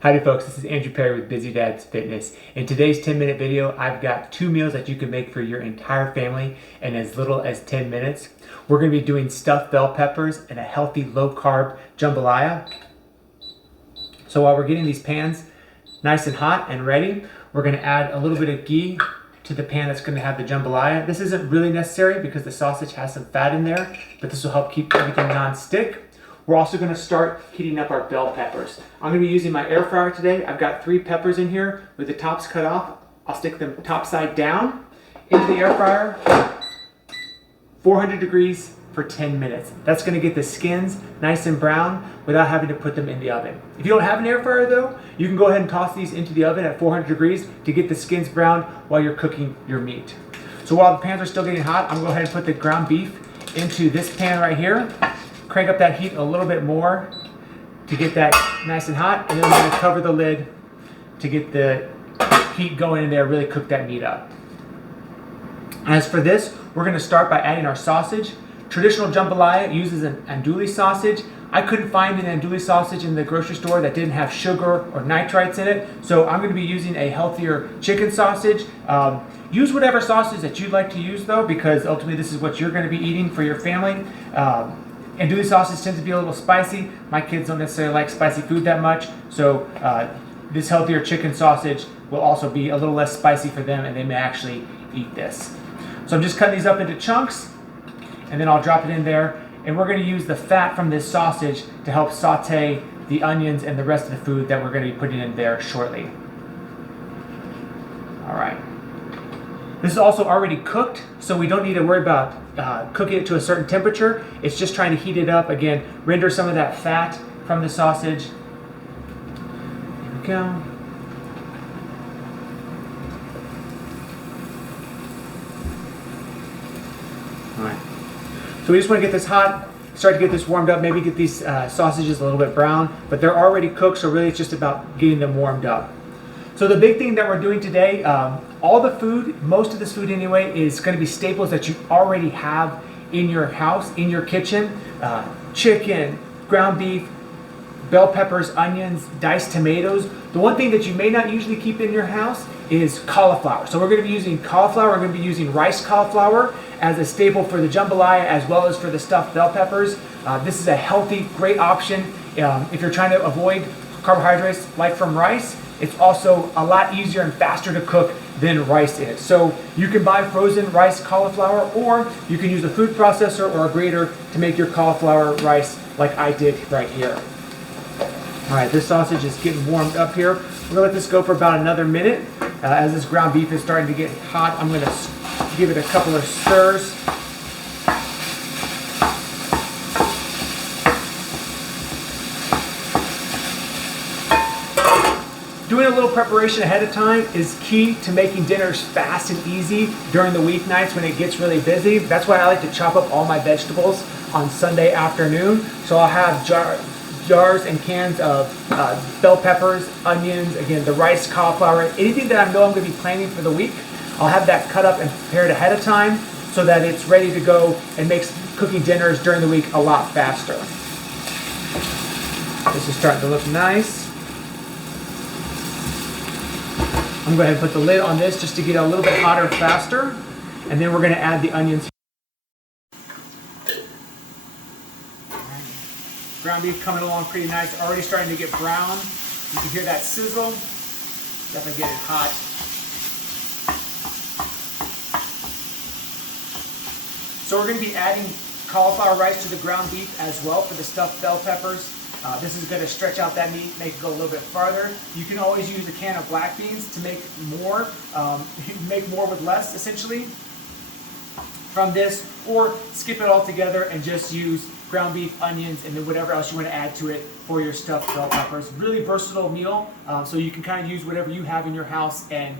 Howdy folks, this is Andrew Perry with Busy Dad's Fitness. In today's 10-minute video, I've got 2 meals that you can make for your entire family in as little as 10 minutes. We're going to be doing stuffed bell peppers and a healthy low-carb jambalaya. So while we're getting these pans nice and hot and ready, we're going to add a little bit of ghee to the pan that's going to have the jambalaya. This isn't really necessary because the sausage has some fat in there, but this will help keep everything non-stick. We're also going to start heating up our bell peppers. I'm going to be using my air fryer today. I've got 3 peppers in here with the tops cut off. I'll stick them top side down into the air fryer, 400 degrees for 10 minutes. That's going to get the skins nice and brown without having to put them in the oven. If you don't have an air fryer though, you can go ahead and toss these into the oven at 400 degrees to get the skins brown while you're cooking your meat. So while the pans are still getting hot, I'm going to go ahead and put the ground beef into this pan right here. Crank up that heat a little bit more to get that nice and hot, and then we're going to cover the lid to get the heat going in there, really cook that meat up. As for this, we're going to start by adding our sausage. Traditional jambalaya uses an andouille sausage. I couldn't find an andouille sausage in the grocery store that didn't have sugar or nitrites in it, so I'm going to be using a healthier chicken sausage. Use whatever sausage that you'd like to use though, because ultimately this is what you're going to be eating for your family. Andouille sausage tends to be a little spicy. My kids don't necessarily like spicy food that much, so this healthier chicken sausage will also be a little less spicy for them, and they may actually eat this. So I'm just cutting these up into chunks, and then I'll drop it in there, and we're going to use the fat from this sausage to help saute the onions and the rest of the food that we're going to be putting in there shortly. All right. This is also already cooked, so we don't need to worry about cooking it to a certain temperature. It's just trying to heat it up. Again, render some of that fat from the sausage. Here we go. All right. So we just want to get this hot, start to get this warmed up, maybe get these sausages a little bit brown, but they're already cooked, so really it's just about getting them warmed up. So the big thing that we're doing today, all the food, most of this food anyway, is going to be staples that you already have in your house, in your kitchen. Chicken, ground beef, bell peppers, onions, diced tomatoes. The one thing that you may not usually keep in your house is cauliflower. So we're going to be using cauliflower. We're going to be using rice cauliflower as a staple for the jambalaya as well as for the stuffed bell peppers. This is a healthy, great option if you're trying to avoid carbohydrates like from rice. It's also a lot easier and faster to cook than rice is. So you can buy frozen rice cauliflower, or you can use a food processor or a grater to make your cauliflower rice like I did right here. All right, this sausage is getting warmed up here. We're gonna let this go for about another minute. As this ground beef is starting to get hot, I'm gonna give it a couple of stirs. Doing a little preparation ahead of time is key to making dinners fast and easy during the weeknights when it gets really busy. That's why I like to chop up all my vegetables on Sunday afternoon. So I'll have jars and cans of bell peppers, onions, again, the rice, cauliflower, anything that I know I'm going to be planning for the week. I'll have that cut up and prepared ahead of time so that it's ready to go and makes cooking dinners during the week a lot faster. This is starting to look nice. I'm going to go ahead and put the lid on this just to get it a little bit hotter faster, and then we're going to add the onions. Ground beef coming along pretty nice, already starting to get brown. You can hear that sizzle. Definitely get it hot. So we're going to be adding cauliflower rice to the ground beef as well for the stuffed bell peppers. This is going to stretch out that meat, make it go a little bit farther. You can always use a can of black beans to make more. Make more with less, essentially, from this, or skip it all together and just use ground beef, onions, and then whatever else you want to add to it for your stuffed bell peppers. Really versatile meal, so you can kind of use whatever you have in your house and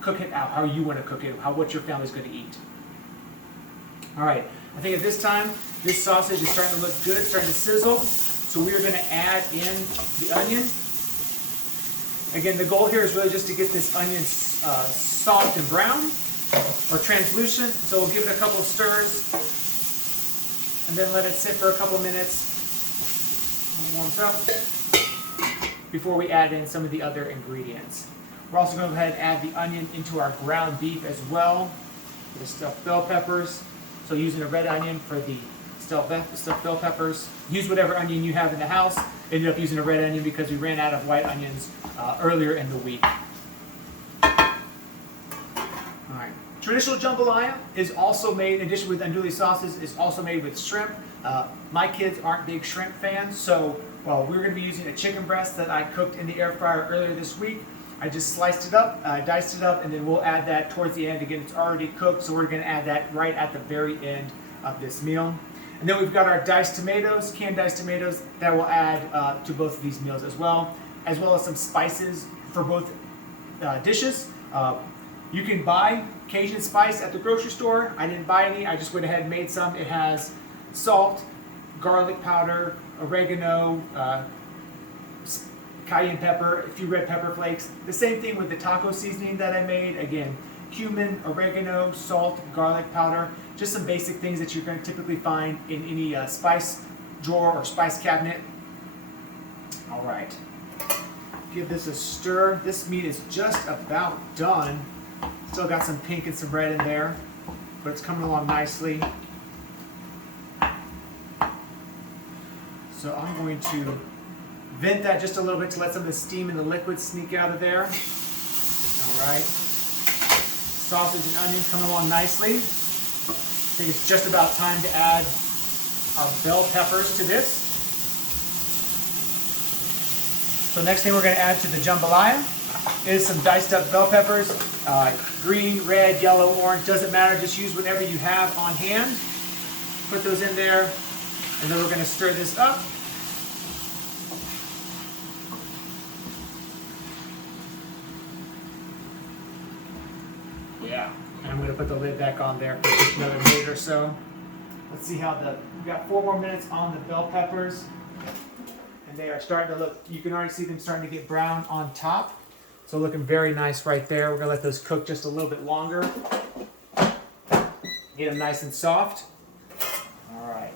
cook it out how you want to cook it, what your family's going to eat. All right, I think at this time, this sausage is starting to look good, starting to sizzle. So we are going to add in the onion. Again, the goal here is really just to get this onion soft and brown or translucent. So we'll give it a couple of stirs and then let it sit for a couple of minutes. When it warms up. before we add in some of the other ingredients. We're also going to go ahead and add the onion into our ground beef as well, the stuffed bell peppers. So using a red onion for the stuffed bell peppers. Use whatever onion you have in the house. Ended up using a red onion because we ran out of white onions earlier in the week. Alright. Traditional jambalaya is also made, in addition with andouille sauces, is also made with shrimp. My kids aren't big shrimp fans, so we're going to be using a chicken breast that I cooked in the air fryer earlier this week. I just sliced it up, diced it up, and then we'll add that towards the end. Again, it's already cooked, so we're going to add that right at the very end of this meal. And then we've got our diced tomatoes, canned diced tomatoes, that we'll add to both of these meals as well as some spices for both dishes. You can buy Cajun spice at the grocery store. I didn't buy any, I just went ahead and made some. It has salt, garlic powder, oregano, cayenne pepper, a few red pepper flakes. The same thing with the taco seasoning that I made. Again, cumin, oregano, salt, garlic powder, just some basic things that you're going to typically find in any spice drawer or spice cabinet. All right, give this a stir. This meat is just about done. Still got some pink and some red in there, but it's coming along nicely. So I'm going to vent that just a little bit to let some of the steam and the liquid sneak out of there. All right. Sausage and onion coming along nicely. I think it's just about time to add our bell peppers to this. So next thing we're going to add to the jambalaya is some diced up bell peppers. Green, red, yellow, orange, doesn't matter. Just use whatever you have on hand. Put those in there, and then we're going to stir this up. Yeah, and I'm going to put the lid back on there for just another minute or so. Let's see how we've got 4 more minutes on the bell peppers, and they are starting to look, you can already see them starting to get brown on top. So looking very nice right there. We're going to let those cook just a little bit longer. Get them nice and soft. All right.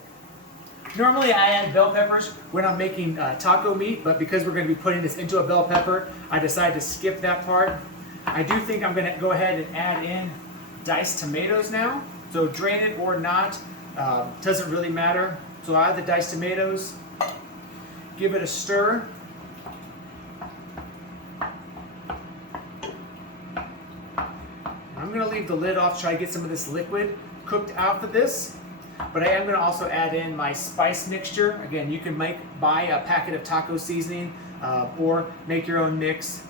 Normally I add bell peppers when I'm making taco meat, but because we're going to be putting this into a bell pepper, I decided to skip that part. I do think I'm going to go ahead and add in diced tomatoes now. So drain it or not, doesn't really matter. So I add the diced tomatoes, give it a stir. I'm going to leave the lid off to try to get some of this liquid cooked out for this. But I am going to also add in my spice mixture. Again, you can buy a packet of taco seasoning or make your own mix.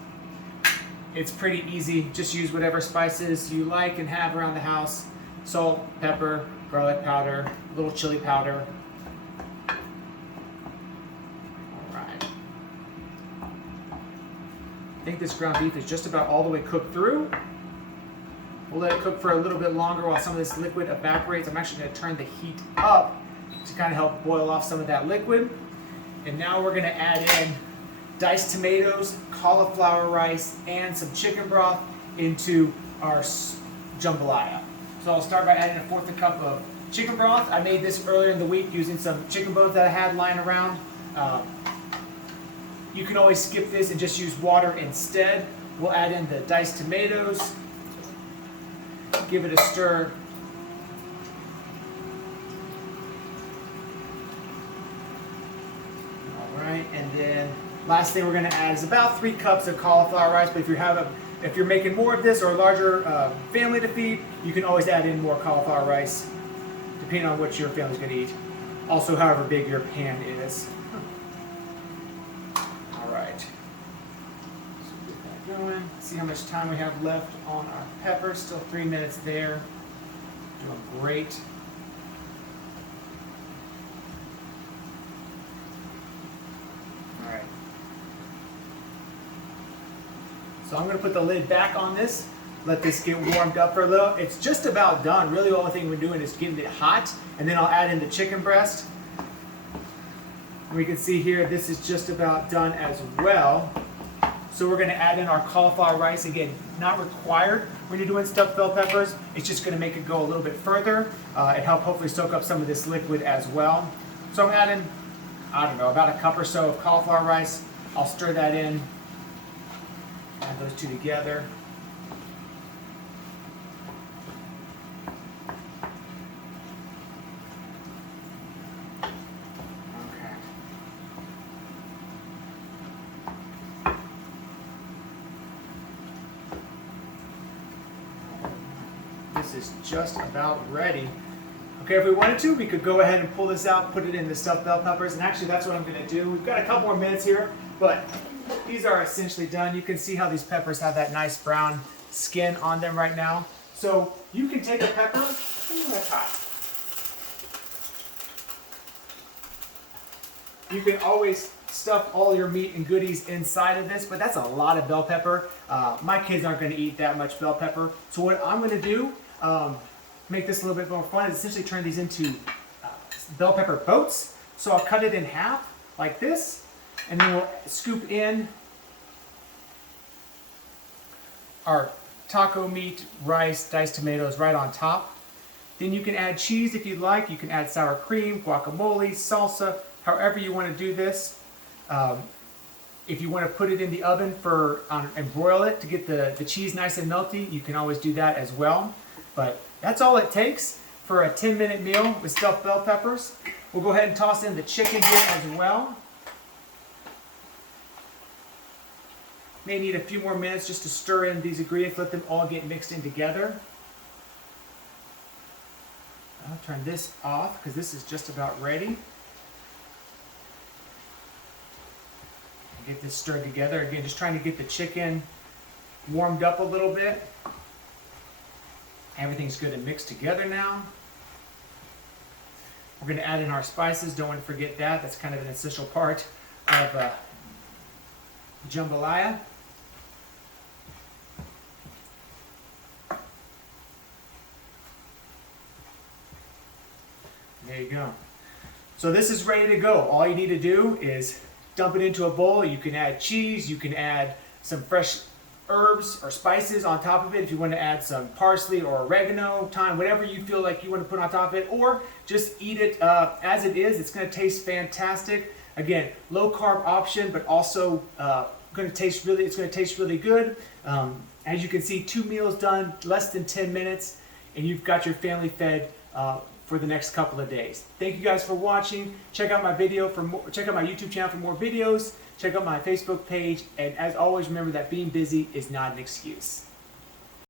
It's pretty easy. Just use whatever spices you like and have around the house. Salt, pepper, garlic powder, a little chili powder. All right. I think this ground beef is just about all the way cooked through. We'll let it cook for a little bit longer while some of this liquid evaporates. I'm actually going to turn the heat up to kind of help boil off some of that liquid. And now we're going to add in diced tomatoes, cauliflower rice, and some chicken broth into our jambalaya. So I'll start by adding 1/4 cup of chicken broth. I made this earlier in the week using some chicken bones that I had lying around. You can always skip this and just use water instead. We'll add in the diced tomatoes. Give it a stir. All right, and then last thing we're going to add is about 3 cups of cauliflower rice. But if you're making more of this or a larger family to feed, you can always add in more cauliflower rice, depending on what your family's going to eat. Also, however big your pan is. All right. So get that going. See how much time we have left on our peppers. Still 3 minutes there. Doing great. All right. So I'm going to put the lid back on this. Let this get warmed up for a little. It's just about done. Really, the only thing we're doing is getting it hot, and then I'll add in the chicken breast. We can see here this is just about done as well. So we're going to add in our cauliflower rice. Again, not required when you're doing stuffed bell peppers. It's just going to make it go a little bit further and help hopefully soak up some of this liquid as well. So I'm adding, I don't know, about 1 cup or so of cauliflower rice. I'll stir that in, add those two together. Okay. This is just about ready. Okay, if we wanted to, we could go ahead and pull this out, put it in the stuffed bell peppers, and actually that's what I'm going to do. We've got a couple more minutes here, but these are essentially done. You can see how these peppers have that nice brown skin on them right now. So you can take a pepper, that's hot. You can always stuff all your meat and goodies inside of this, but that's a lot of bell pepper. My kids aren't going to eat that much bell pepper. So what I'm going to do, make this a little bit more fun, is essentially turn these into bell pepper boats. So I'll cut it in half like this, and then we'll scoop in our taco meat, rice, diced tomatoes right on top. Then you can add cheese if you'd like. You can add sour cream, guacamole, salsa, however you want to do this. If you want to put it in the oven and broil it to get the cheese nice and melty, you can always do that as well. But that's all it takes for a 10-minute meal with stuffed bell peppers. We'll go ahead and toss in the chicken here as well. May need a few more minutes just to stir in these ingredients, let them all get mixed in together. I'll turn this off because this is just about ready. Get this stirred together. Again, just trying to get the chicken warmed up a little bit. Everything's good and mixed together now. We're going to add in our spices. Don't want to forget that. That's kind of an essential part of jambalaya. There you go. So this is ready to go. All you need to do is dump it into a bowl. You can add cheese. You can add some fresh herbs or spices on top of it if you want to add some parsley or oregano, thyme, whatever you feel like you want to put on top of it, or just eat it as it is. It's going to taste fantastic. Again, low carb option, but also it's going to taste really good. As you can see, 2 meals done, less than 10 minutes, and you've got your family fed for the next couple of days. Thank you guys for watching. Check out my check out my YouTube channel for more videos. Check out my Facebook page, and as always, remember that being busy is not an excuse.